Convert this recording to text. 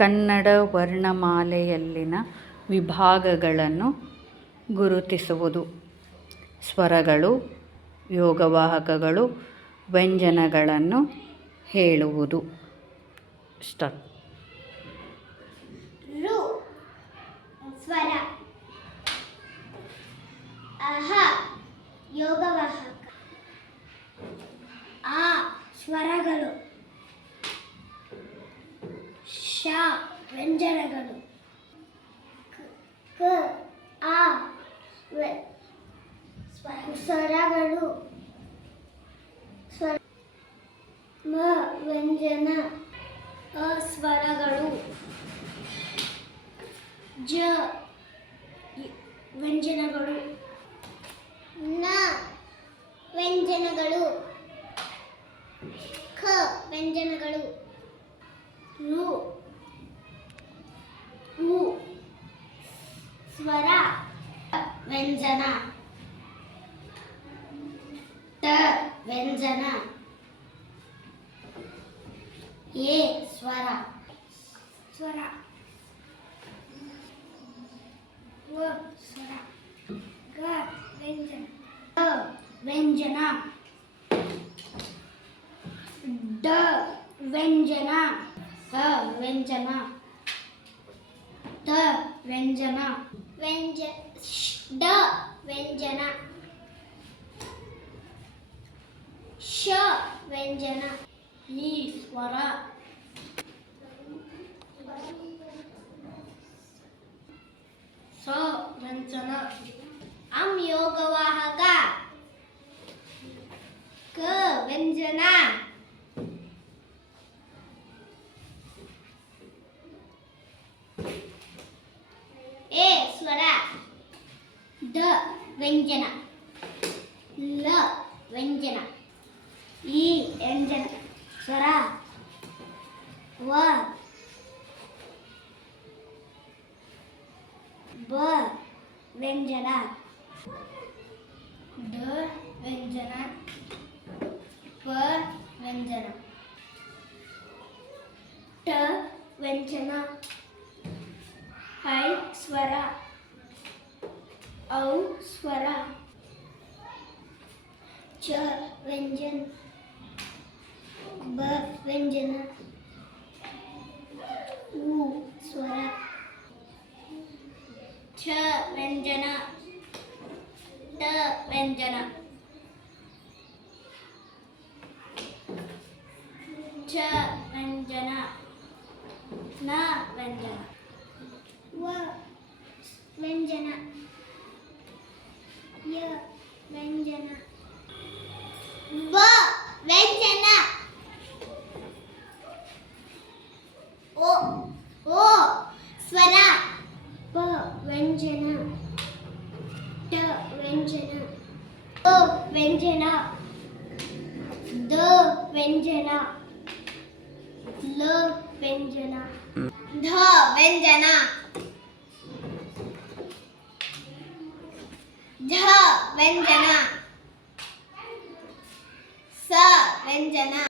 ಕನ್ನಡ ವರ್ಣಮಾಲೆಯಲ್ಲಿನ ವಿಭಾಗಗಳನ್ನು ಗುರುತಿಸುವುದು. ಸ್ವರಗಳು, ಯೋಗವಾಹಕಗಳು, ವ್ಯಂಜನಗಳನ್ನು ಹೇಳುವುದು. ಸ್ಟಾರ್ಟ್. ರು ಸ್ವರ, ಅಹ ಯೋಗವಾಹಕ, ಆ ಸ್ವರಗಳು, ಶ ವ್ಯಂಜನಗಳು, ಕ ಆ ಸ್ವರಗಳು, ಮ ವ್ಯಂಜನ, ಸ್ವರಗಳು, ಜ ವ್ಯಂಜನಗಳು, ನ ವ್ಯಂಜನಗಳು, ಖ ವ್ಯಂಜನಗಳು, ರು ಸ್ವರ ವ್ಯಂಜನ, ಟ ವ್ಯಂಜನ, ಎ ಸ್ವರ, ವ ಸ್ವರ, ಗ ವ್ಯಂಜನ, ವ್ಯಂಜನ, ಡ ವ್ಯಂಜನ, ವ್ಯಂಜನ, ದ ವ್ಯಂಜನ, ಡ ವ್ಯಂಜನ, ಶ ವ್ಯಂಜನ, ಈ ಸ್ವರ, ಸ ವ್ಯಂಜನ, ಅಂ ಯೋಗವಾಹಕ, ಕ ವ್ಯಂಜನ, ಎ ಸ್ವರ, ದ ವ್ಯಂಜನ, ಲ ವ್ಯಂಜನ, ಈ ವ್ಯಂಜನ, ಸ್ವರ, ವ ಬ ವ್ಯಂಜನ, ಡ ವ್ಯಂಜನ, ಪ ವ್ಯಂಜನ, ಟ ವ್ಯಂಜನ, ಐ ಸ್ವರ, ಔ ಸ್ವರ, ಚ ವ್ಯಂಜನ, ಬ ವ್ಯಂಜನ, ಉ ಸ್ವರ, ಛ ವ್ಯಂಜನ, ಟ ವ್ಯಂಜನ, ಛ ವ್ಯಂಜನ, ನ ವ್ಯಂಜನ, ವ ವ್ಯಂಜನ, ಯ ವ್ಯಂಜನ, ಬ ವ್ಯಂಜನ, ಓ ಸ್ವರ, ಪ ವ್ಯಂಜನ, ಟ ವ್ಯಂಜನ, ದ ವ್ಯಂಜನ, ದ ವ್ಯಂಜನ, ಲ ವ್ಯಂಜನ, ಧ ವ್ಯಂಜನ, ಝ ವ್ಯಂಜನ, ಸ ವ್ಯಂಜನ.